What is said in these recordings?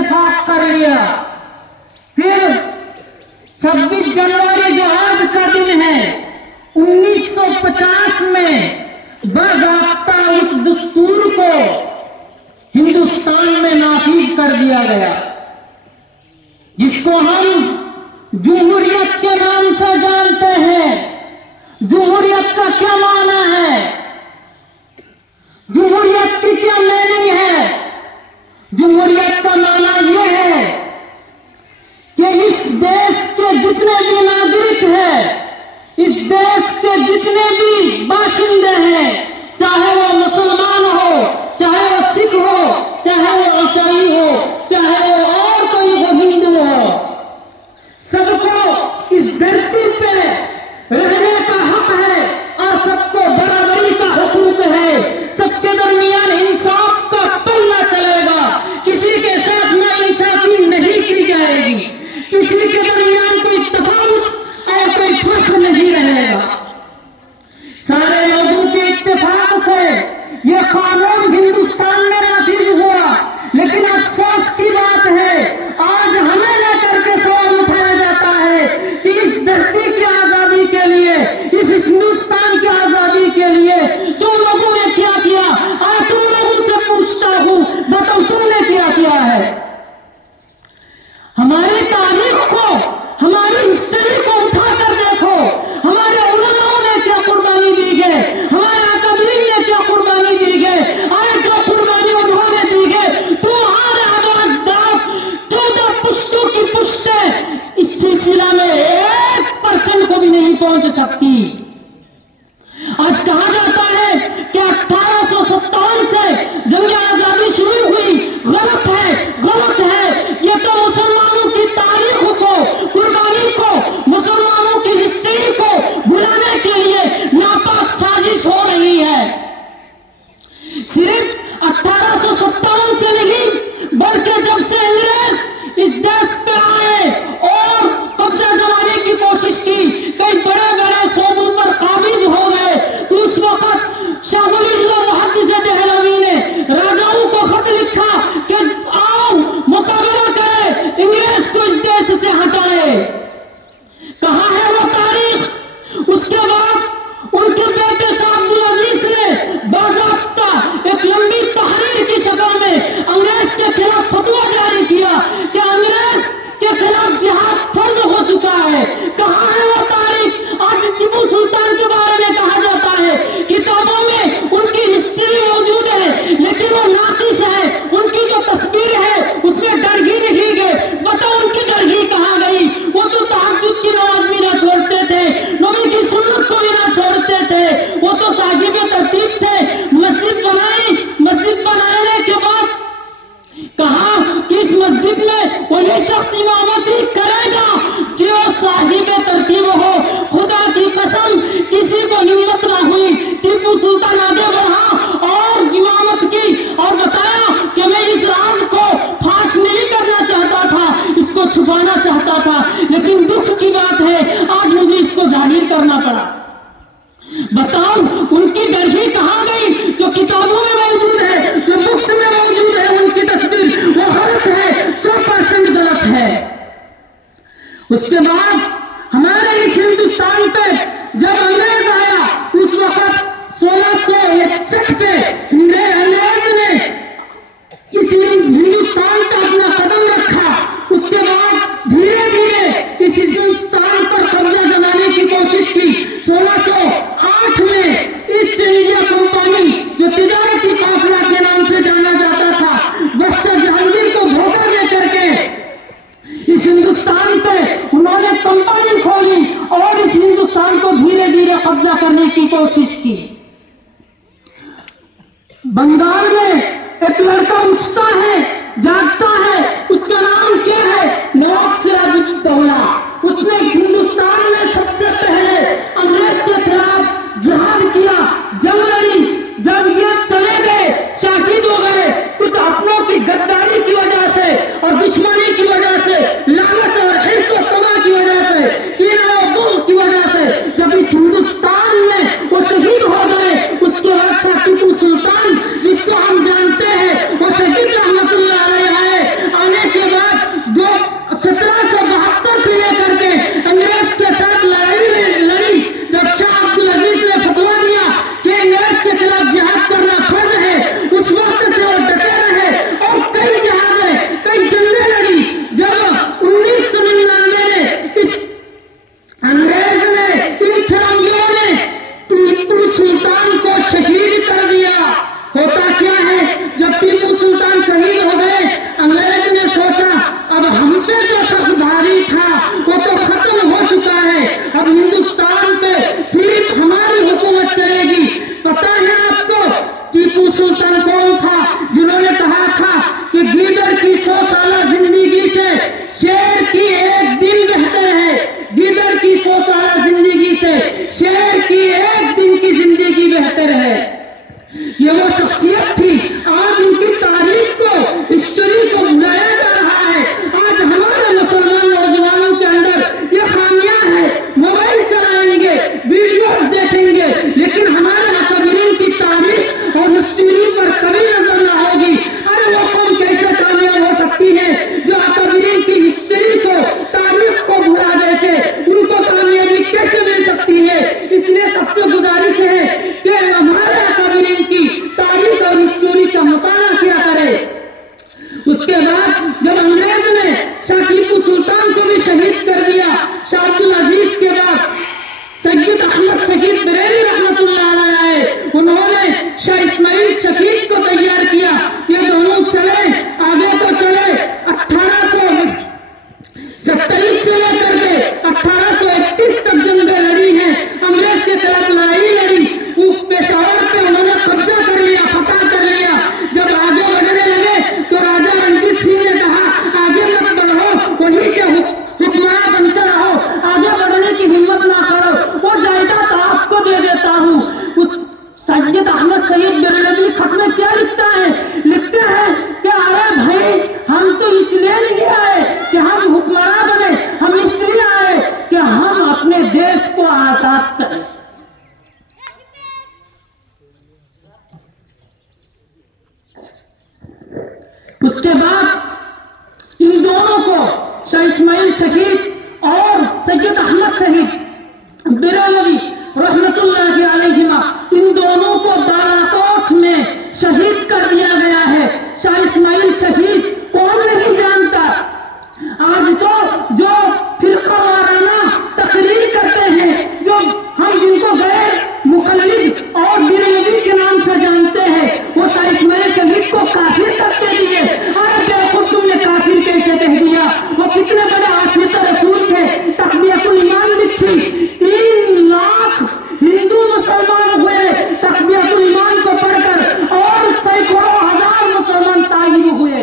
اتفاق کر لیا. پھر 26 جنوری جو آج کا دن ہے 1950 میں باضابطہ اس دستور کو ہندوستان میں نافذ کر دیا گیا جس کو ہم جمہوریت کے نام سے جانتے ہیں. جمہوریت کا کیا معنی ہے؟ جمہوریت کی کیا میننگ ہے؟ جمہوریت کا معنی یہ ہے کہ اس دیش کے جتنے بھی ناگرک ہیں، اس دیش کے جتنے بھی باشندے ہیں، چاہے وہ مسلمان ہو، چاہے وہ سکھ ہو، چاہے وہ عیسائی ہو، چاہے وہ اور کوئی ہندو ہو، سب کو اس دھرتی پہ رہنے کا حق ہے اور سب کو برابری کا حقوق ہے. سب کے درمیان انصاف کا پلہ چلے گا. کسی کے ساتھ ناانصافی نہیں کی جائے گی. کسی کے درمیان کوئی تفاوت اور کوئی فرق نہیں رہے گا. سارے لوگوں کے اتفاق سے یہ قانون ہندوستان میں نافذ ہوا. لیکن افسوس کی بات ہے آج ہمیں لے کر کے سوال اٹھایا جاتا ہے کہ اس دھرتی کی آزادی کے لیے، اس ہندوستان کی آزادی کے لیے تم لوگوں نے کیا کیا. اور تم لوگوں سے پوچھتا ہوں، بتاؤ تم نے کیا ہے؟ ہماری تاریخ کو، ہماری ہسٹری کو اٹھا کر دیکھو. ہمارے علماء نے کیا قربانی دی ہے، ہمارے اکابرین نے کیا قربانی دی ہے. اور جو قربانی انہوں نے دی ہے، تمہارے آباء اجداد 14 پشتوں کی پشتیں اس سلسلہ میں 1% کو بھی نہیں پہنچ سکتی. آج کہا جاتا ہے کہ 1857 سے جنگ آزادی شروع ہوئی. غلط ہے، غلط ہے. یہ تو مسلمانوں کی تاریخ کو، قربانی کو، مسلمانوں کی ہسٹری کو بھلانے کے لیے ناپاک سازش ہو رہی ہے. صرف 1857 سے نہیں بلکہ جب سے انگریز اس دیش پہ آئے اور قبضہ جمانے کی کوشش کی، کئی بڑے بڑے صوبوں پر قابض ہو گئے، تو اس وقت شاہ ولی اللہ محدث دہلوی نے راجاؤں کو خط لکھا کہ آؤ مقابلہ کرے، انگریز کو اس دیش سے ہٹائے. کہاں ہے وہ تاریخ؟ اس کے بعد ان کے بیٹے شاہ عبدالعزیز نے باضابطہ ایک لمبی تحریر کی شکل میں انگریز کے خلاف فتویٰ جاری کیا کہ انگریز کے خلاف جہاد فرض ہو چکا ہے. کہاں ہے وہ تاریخ؟ آج ٹیپو سلطان کے بارے میں کہا جاتا ہے کتابوں میں ان کی ہسٹری موجود ہے لیکن وہ ناقص ہے. ان کی جو تصویر ہے اس میں ڈرگی نہیں گئے. بتاؤ ان کی ڈرگی کہاں گئی؟ وہ تو تہجد کی نماز بھی نہ چھوڑتے تھے، نبی کی سنت کو بھی نہ چھوڑتے تھے. وہ تو صاحب ترتیب تھے. مسجد بنائی، مسجد بنانے کے بعد کہا کہ اس مسجد میں وہی شخص امامتی کرے گا جو صاحب ترتیب ہو. خدا کی قسم کسی کو ہمت نہ ہوئی. ٹیپو سلطان آگے بڑھا اور امامت کی اور بتایا کہ میں اس راز کو فاش نہیں کرنا چاہتا تھا، اس کو چھپانا چاہتا تھا، لیکن دکھ کی بات ہے آج مجھے اس کو ظاہر کرنا پڑا. بتاؤ ان کی ڈرگی کہاں گئی؟ جو کتابوں میں موجود ہے، جو بکس میں موجود ہے، ان کی تصویر وہ غلط ہے، 100% غلط ہے. اس کے بعد ہمارے اس ہندوستان پہ جب انگریز آیا اس وقت 1661 پہ انگریز نے اس ہندوستان پہ اپنا قدم رکھا. اس کے بعد دھیرے دھیرے اس ہندوستان پر قبضہ جمانے کی کوشش کی. 1608 میں ایسٹ انڈیا کمپنی جو تجارتی قافلہ کے نام سے جانا جاتا تھا، بادشاہ جہانگیر کو دھوکہ دے کر کے اس ہندوستان پہ انہوں نے کمپنی کھولی اور اس ہندوستان کو دھیرے دھیرے قبضہ کرنے کی کوشش کی. بنگال میں ایک لڑکا اٹھتا ہے، جاگتا ہے، اس کا نام کیا ہے؟ نواب سراج الدولہ. اس نے ہندوستان میں سب سے پہلے انگریز کے خلاف جہاد کیا، جنگ لڑی. جب یہ چلے گئے، شہید ہو گئے، کچھ اپنوں کی غداری کی وجہ سے اور دشمنی کی وجہ سے، لالچ اور حرص و طمع کی وجہ سے، کینہ و بغض کی وجہ سے جب اس ہندوستان میں وہ شہید ہو گئے، اس کے بعد شاہ ٹیپو سلطان جس کو ہم جانتے ہیں وہ شہید رحمت اللہ علیہ آنے کے शाह अब्दुल अजीज के बाद सैयद अहमद शकीद बरेली रहमतुल्लाह अलैह आए। उन्होंने शाह इस्माइल शकीद को तैयार किया। ये दोनों चले, आगे तो चले। 1827 से लेकर के 1831 तक जंगें लड़ी हैं, अंग्रेज के खिलाफ लड़ाई लड़ी। पेशावर पे उन्होंने कब्जा कर लिया, फतह कर लिया। जब आगे बढ़ने लगे तो राजा रंजीत सिंह ने कहा आगे मत बढ़ो, वही के हुक्मरान बनते रहो, आगे बढ़ने की हिम्मत ना करो, वो जायदाद आपको दे देता हूँ। उस सैयद अहमद शहीद बरेलवी खत में क्या लिखता है? लिखते हैं कि अरे भाई, हम तो इसलिए नहीं आए कि हम हुक्मरान बने, हम इसलिए आए कि हम अपने देश को आजाद करें। उसके बाद इन दोनों को, शाह इस्माइल शकीद और सैयद अहमद शहीद बरेलवी रहमतुल्लाह अलैहिमा, इन दोनों को बालाकोट में शहीद कर दिया गया है। शाह इस्माइल शहीद कौन नहीं जानता? आज तो जो फिरका वाराना तकरीर करते हैं, जो हम जिनको गैर मुकल्लिद और बरेलवी के नाम से जानते हैं, वो शाह इस्माइल शहीद को काफिर तक के दिए। अरे बेवकूफ, तुमने काफिर कैसे कह दिया? वो कितने बड़े आशिक रसूल थे। तकबीरतुल ईमान लिखी, 3 लाख हिंदू मुसलमान हुए तकबीरतुल ईमान को पढ़कर, और सैकड़ों हजार मुसलमान ताइब हुए।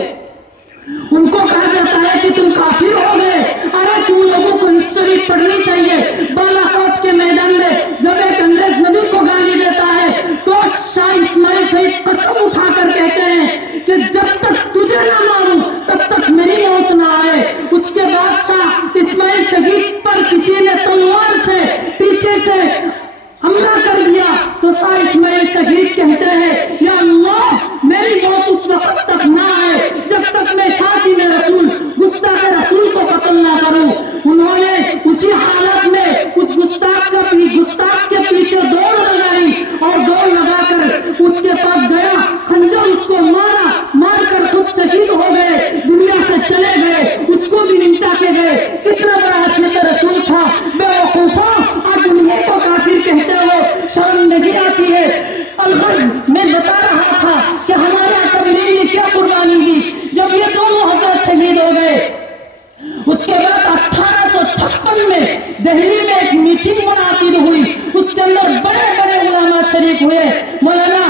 उनको कहा जाता है कि तुम काफिर हो गए। अरे तुम लोगों को हिस्ट्री पढ़नी चाहिए। बालाकोट के मैदान में जब एक अंग्रेज नबी को गाली देता है तो शाह इस्माइल शहीद कसम उठाकर कहते हैं कि जब तक तुझे ना मारूं तब तक मेरी मौत ना आए। उसके बाद शाह इस्माइल शहीद पर किसी ने तलवार से पीछे से हमला कर दिया तो शाह इस्माइल शहीद कहते हैं, या अल्लाह, मेरी मौत उस वक्त तक ना आए जब तक मैं शातिम रसूल, गुस्ताख रसूल को कत्ल ना करूं। उन्होंने उसी हालत में उस गुस्ताख के पीछे दौड़ लगाई और दौड़ लगाकर उसके पास गया, खंजर उसको मारा, मारकर खुद शहीद हो गए, दुनिया से चले गए, उसको भी निमटा के गए। कितना बड़ा आशिक रसूल था। बेवकूफा, आज उन्हीं को काफिर कहते हो, शर्म नहीं आती है? अलगज में बता रहा था कि हमारे अकाबिरीन ने क्या कुर्बानी दी जब ये दोनों हज़रत शहीद हो गए। उसके बाद 1856 में दिल्ली में एक मीटिंग मुनाकिद हुई। उसके अंदर बड़े बड़े उलमा शरीक हुए। मौलाना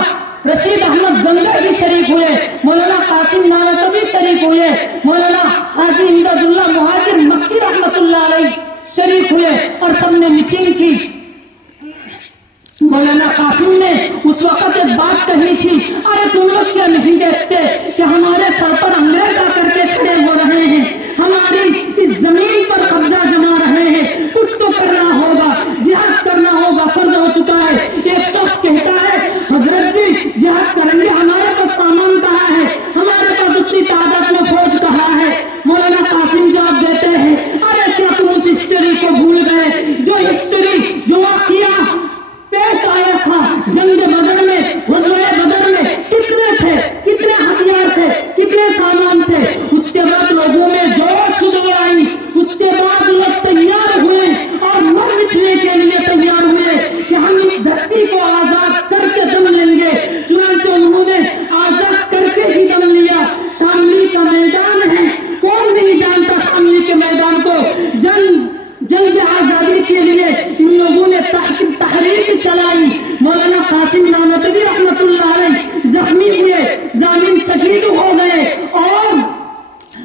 रशीद अहमद गंगा शरीक हुए, मौलाना कासिम नानवी शरीक हुए, मौलाना हाजी इमदादुल्लाह मुहाजिर मक्की रहमतुल्लाह अलैह शरीक हुए, और सबने मीटिंग की। मौलाना कासिम ने उस वक्त एक बात कही थी, अरे तुम लोग क्या नहीं देखते कि हमारे सर पर अंग्रेज आकर के खड़े हो रहे हैं, हमारी इस जमीन पर कब्जा जमा रहे हैं, कुछ तो करना होगा, जिहाद करना होगा, फर्ज हो चुका है। एक शख्स कहता है, हजरत जी जिहाद करेंगे, हमारे पास सामान कहाँ है, हमारे पास उतनी तादाद में फौज कहाँ है? मौलाना कासिम जवाब देते हैं, अरे क्या तुम उस हिस्ट्री को भूल गए, जो हिस्ट्री, जो वाकया पेश आया था जंग बदर में, ग़ज़वा बदर में? कितने थे, कितने हथियार थे, कितने सामान थे? उसके बाद लोगों में जोश दौड़ आई, उसके बाद लोग तैयार हुए और मर मिटने के लिए तैयार हुए कि हम इस धरती को आजाद करके दम लेंगे। चुनांचे उन्होंने आजाद करके ही दम लिया। शामली का मैदान है, कौन नहीं जानता शामली के मैदान को? जंग आजादी के लिए इन लोगों ने तहरीक चलाई। मौलाना कासिम नानवी रहमतुल्लाह अलैह जख्मी हुए, जामिन शहीद हो गए, और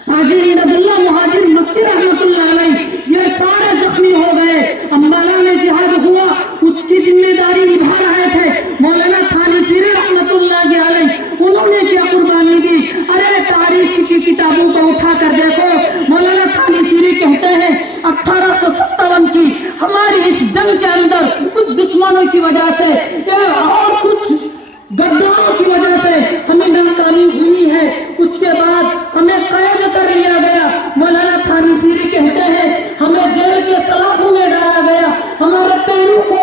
हाजी इमदादुल्लाह मुहाजिर मक्की रहमतुल्लाह अलैह ये सारे जख्मी हो गए। अंबाला में जिहाद हुआ, उसकी जिम्मेदारी निभा रहे थे मौलाना थानी सीरी रहमतुल्लाह अलैह। उन्होंने क्या कुर्बानी दी? अरे तारीख की किताबों को उठा कर देखो, मौलाना थानी सीरी कहते हैं 1857 की हमारी इस जंग के अंदर कुछ दुश्मनों की वजह से और कुछ गद्दारों की वजह से हमें नाकामी हुई है। उसके बाद हमें कैद कर लिया गया। मौलाना थानी सीरी कहते हैं हमें जेल के सलाखों में डाला गया, हमारे पैरों को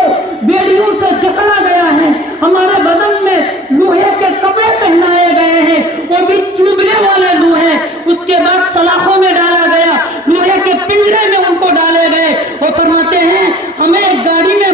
बेड़ियों से जकड़ा गया है, हमारे बदन में लोहे के कपड़े पहनाए गए हैं, वो भी चुभ पिंजरे वाले लोहे, उसके बाद सलाखों में डाला गया, लोहे के पिंजरे में उनको डाले गए। और फरमाते हैं हमें एक गाड़ी में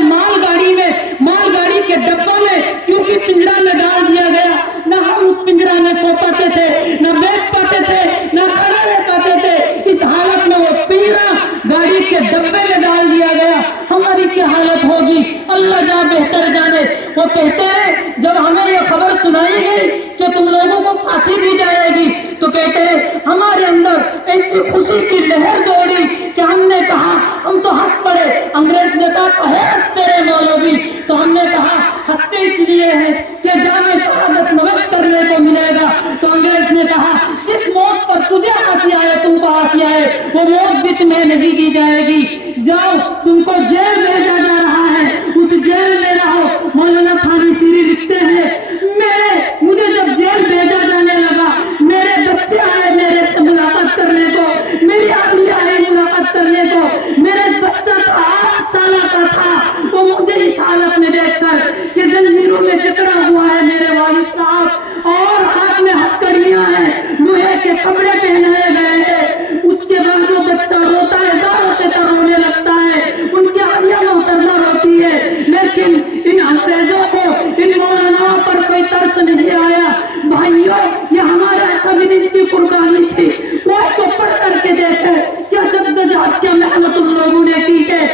मालगाड़ी के डब्बा में क्योंकि पिंजरा में डाल दिया गया, ना हम उस पिंजरा में सो पाते थे, ना बैठ पाते थे, ना खड़ा रह पाते थे। इस हालत में वो पिंजरा गाड़ी के डब्बे में डाल दिया गया, हमारी क्या हालत होगी अल्लाह जा बेहतर जाने। वो कहते हैं जब हमें ये खबर सुनाई गई कि तुम लोगों को फांसी दी जाएगी, तो कहते हैं हमारे अंदर ऐसी खुशी की लहर दौड़ी कि हमने कहा, हम तो हंस पड़े। अंग्रेज ने कहा कहे हंसते रे मौलवी, तो हमने कहा हंसते इसलिए है कि जामे शहादत नवश करने को मिलेगा। तो अंग्रेज ने कहा जिस मौत पर तुझे हंसी आए, तुमको हंसी आए, वो मौत भी तुम्हें नहीं दी जाएगी। जाओ, तुमको जेल भेजा जा रहा है, उस जेल में रहो। मौलाना थानी सीरी लिखते हैं मुझे जब जेल भेजा जाने लगा, मेरे बच्चे आए मेरे से मुलाकात करने को, मेरी अहलिया आई मुलाकात करने को। मेरा बच्चा था 8 साल का था, वो मुझे इस हालत में देखकर कि जंजीरों में जकड़ा हुआ है मेरे वालिद साहब, और हाथ में हथकड़ियां हैं, लोहे के कपड़े पहनाए गए हैं। उसके बाद वो बच्चा रोता है, रोने लगता है, उनकी अहलिया मोहतरमा रोती है। लेकिन इन अंग्रेजों को, इन मौलानाओं पर कोई तरस नहीं आया। भाइयों, ये हमारे अकाबिरीन की कुर्बानी थी। कोई तो पढ़ करके देखे क्या जद्दोजहद, क्या मेहनत उन लोगों ने की है।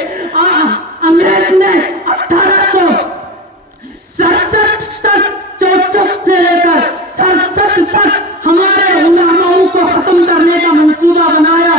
अंग्रेज ने 1867 तक, 64 से लेकर 67 तक हमारे उलमाओं को खत्म करने का मंसूबा बनाया।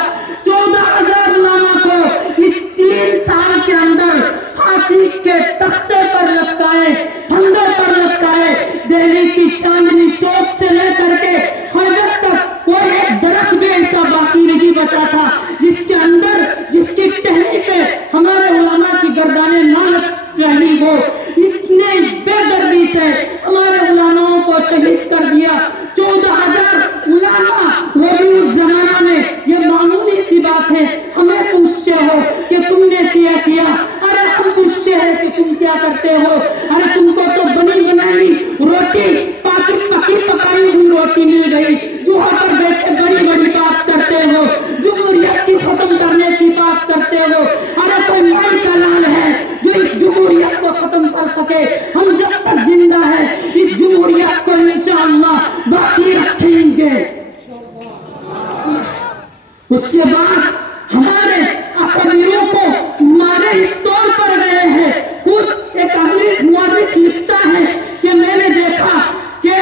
14,000 उलमा को इस 3 साल के अंदर फांसी के तख्ते पर लटकाए, फंदे पर लटकाए। दिल्ली की चांदनी चौक से लेकर के हैदर तक कोई एक दरख्त भी ऐसा बाकी नहीं बचा था जिसके अंदर, जिसकी टहनी पे हमारे उलमा की गर्दानें ना लटक रही हो। इतने बेदर्दी से हमारे उलमाओं को शहीद कर दिया। 14,000 उलमा, वो भी उस जमाना में, ये मामूली सी बात है। हमें पूछते हो कि तुमने किया, अरे हम पूछते हैं कि तुम क्या करते हो। अरे तुमको तो बनी बनाई रोटी, पकी पकाई हुई रोटी मिल गई, जुहा पर बैठे बड़ी बड़ी बात करते हो, जमहूरियत की खत्म करने की बात करते हो। अरे कोई माई का लाल है जो इस जमहूरियत को खत्म कर सके। हम जब तक जिंदा है इस जमहूरियत को इंशाअल्लाह बाकी रखेंगे। उसके बाद हमारे अकाबिरों को मारे इस तौर पर गए हैं। खुद एक मुअर्रिख लिखता है कि मैंने देखा कि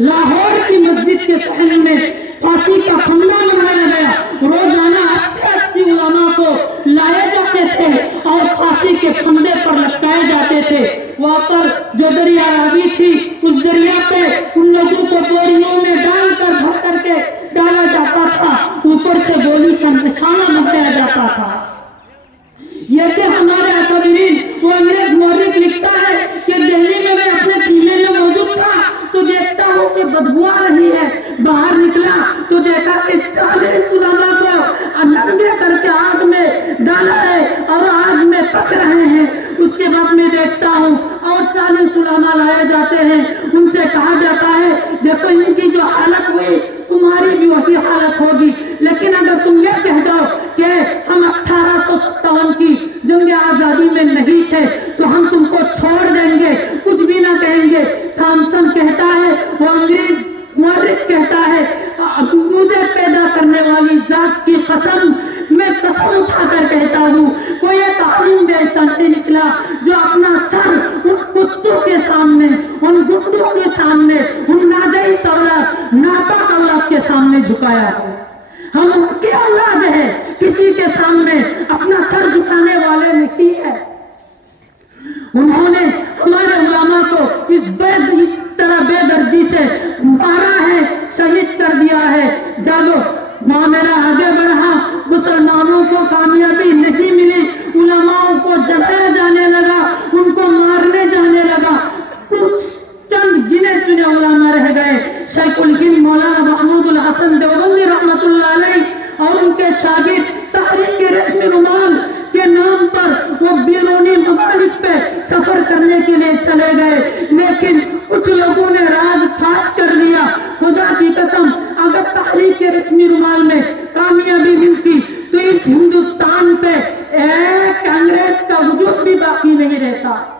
लाहौर की मस्जिद के सहन में फांसी का फंदा बनाया गया। रोजाना 80 उलमा को लाए जाते थे और फांसी के फंदे पर लटकाए जाते थे। वहां पर जो दरिया रावी थी, उस दरिया पे उन लोगों को बोरियों में डालकर भर करके डाला जाता था, ऊपर से गोली का निशाना बनाया जाता था। ये थे हमारे अकाबिरीन। वो अंग्रेज मुअर्रिख लिखता है कि दिल्ली में मैं अपने खीमे में मौजूद था तो देखता हूँ कि बदबू आ रही है। बाहर निकला तो देखा कि 40 उलमा को नंगे करके आग में डाला है और आग में पक रहे हैं। उसके बाद में देखता हूँ और 40 उलमा लाए जाते हैं। उनसे कहा जाता है देखो इनकी जो हालत हुई तुम्हारी भी वही हालत होगी, लेकिन अगर तुम ये कह दो कि हम 1857 की जंग आजादी में नहीं थे तो हम तुमको छोड़ देंगे, कुछ भी ना कहेंगे। थॉमसन कहता है, वो अंग्रेज मुअर्रिख कहता है, मुझे पैदा करने वाली जात की कसम, मैं कसम उठाकर कहता हूँ कोई एक आलिम भी ऐसा नहीं निकला जो अपना सर उन कुत्तों के सामने, उन गुंडों के सामने, उन नाजायज औलाद, नापाक औलाद के सामने झुकाया हो। हम उनके औलाद हैं, किसी के सामने अपना सर झुकाने वाले नहीं है। उन्होंने हमारे उलमा को इस तरह बेदर्दी से मारा है, शहीद कर दिया है। जब मामला आगे बढ़ा, मुसलमानों को कामयाबी नहीं मिली, उलमाओं को जलाया जाने लगा, उनको मारने जाने लगा। कुछ चंद गिने चुने उलमा रह गए। शेखुल हिंद मौलाना महमूदुल हसन देवबंदी रहमतुल्लाह अलैह और उनके शागिर्द तहरीक रस्म रुमाल के नाम पर वो बैरूनी ममालिक पे सफर करने के लिए चले गए, लेकिन कुछ लोगों ने राज फाश कर लिया। खुदा की कसम के रस्मी रुमाल में कामयाबी मिलती तो इस हिंदुस्तान पे एक अंग्रेज का वजूद भी बाकी नहीं रहता।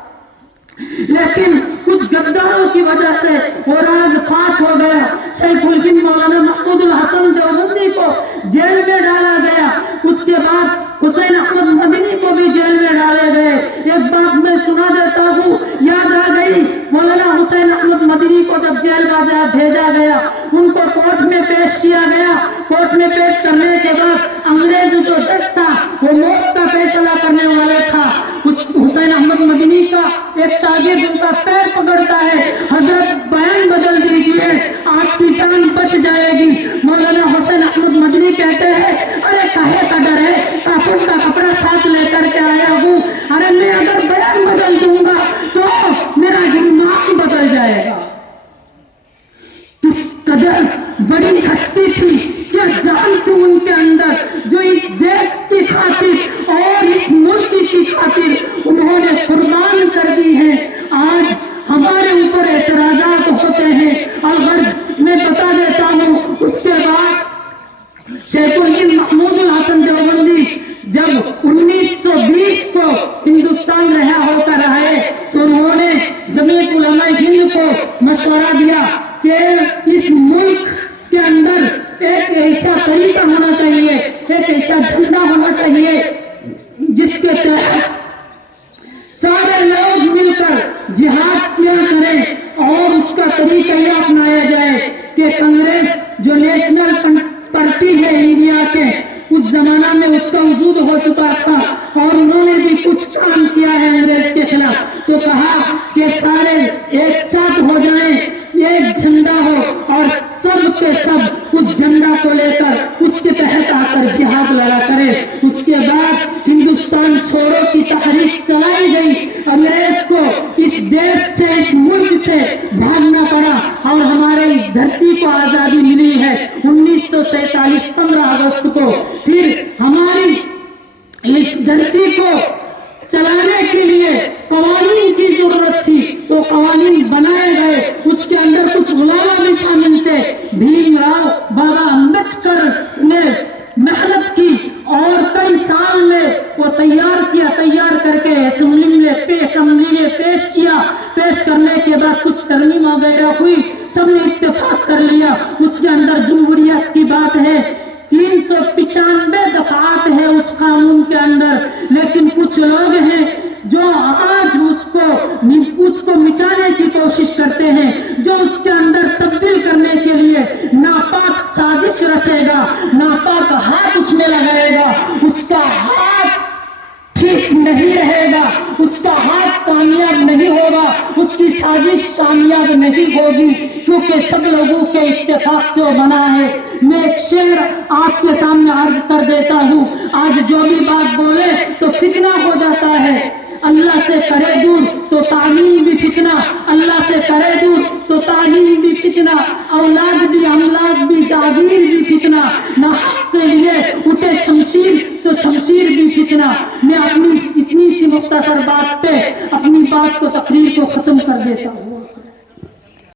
लेकिन कुछ गद्दारों की वजह से वो राज फाश हो गया। शेखुल हिंद मौलाना महमूदुल हसन देवबंदी को जेल में डाला गया। उसके बाद हुसैन अहमद मदनी को भी जेल में डाले गए। एक बात मैं सुना देता हूँ, याद आ गई। मौलाना हुसैन अहमद मदनी को जब जेल भेजा गया, उनको कोर्ट में पेश किया गया। कोर्ट में पेश करने के बाद अंग्रेज जो जज था वो मौत का फैसला करने वाला था। हुसैन अहमद मदनी का एक शागिर्द उनका पैर पकड़ता है, हजरत बयान बदल दीजिए, आपकी जान बच जाएगी। मौलाना हुसैन अहमद मदनी कहते हैं, अरे काहे का डर है, काफिर का कपड़ा साथ लेकर के आया हूँ। अरे मैं अगर बयान बदल दूंगा तो मेरा ईमान बदल जाएगा। किस कदर बड़ी हस्ती थी, क्या जान थी उनके अंदर, जो इस देश की खातिर और इस मुल्क की खातिर उन्होंने कुर्बान कर दी है। आज हमारे ऊपर एतराजात होते हैं। अलगर्ज मैं बता देता हूँ, उसके बाद शेखुल हिंद महमूदुल हसन देवबंदी जब 1920 को हिंदुस्तान रहा होकर आए तो उन्होंने जमीयत उलमाए हिंद को मशवरा दिया कि इस मुल्क के अंदर एक ऐसा तरीका होना चाहिए, एक ऐसा झंडा होना चाहिए जिसके तहत सारे लोग मिलकर जिहाद किया करें। और उसका तरीका यह अपनाया जाए कि कांग्रेस जो नेशनल पार्टी है इंडिया के, उस जमाना में उसका वजूद हो चुका था और उन्होंने भी कुछ काम किया है अंग्रेज के खिलाफ। तो कहा कि सारे एक साथ हो जाएं, एक झंडा हो और सब के सब उस झंडा को लेकर उसके तहत आकर जिहाद लड़ा करें। उसके बाद हिंदुस्तान छोड़ो की तहरीक चलाई गई। अंग्रेज को इस देश से, इस मुल्क से भागना पड़ा और हमारे इस धरती को आजादी मिली है 1947 15 अगस्त को। फिर हमारी इस धरती को चलाने के लिए कवानीन की जरूरत थी तो कवानीन बनाए गए। उसके अंदर कुछ उलामा भी शामिल थे। भीमराव बाबा अंबेडकर ने मेहनत की और कई साल में वो तैयार किया, तैयार करके असेंबली में पेश किया। पेश करने के बाद कुछ तरमीम वगैरह हुई, सबने इत्तेफाक कर लिया। उसके अंदर जमहूरियत की बात है, 395 दफात है उस कानून के अंदर। लेकिन कुछ लोग हैं जो आज उसको मिटाने की कोशिश करते हैं, जो उसके अंदर तब्दील करने के लिए नापाक साजिश रचेगा, नापाक हाथ उसमें लगाएगा, उसका हाथ ठीक नहीं रहेगा, उसका हाथ कामयाब नहीं होगा, उसकी साजिश कामयाब नहीं होगी, क्योंकि सब लोगों के इत्तेफाक से वो बना है। मैं एक शेर आपके सामने अर्ज कर देता हूँ। आज जो भी बात बोले तो फितना हो जाता है। अल्लाह से करे दूर तो तालीम भी फितना, अल्लाह से करे दूर तो तालीम भी फितना, औलाद भी अमलाद भी जागीर भी फितना, ना हक के लिए उठे शमशीर तो शमशीर भी फितना। मैं अपनी इतनी सी मुख्तसर बात पे अपनी बात को तकरीर को खत्म कर देता हूँ।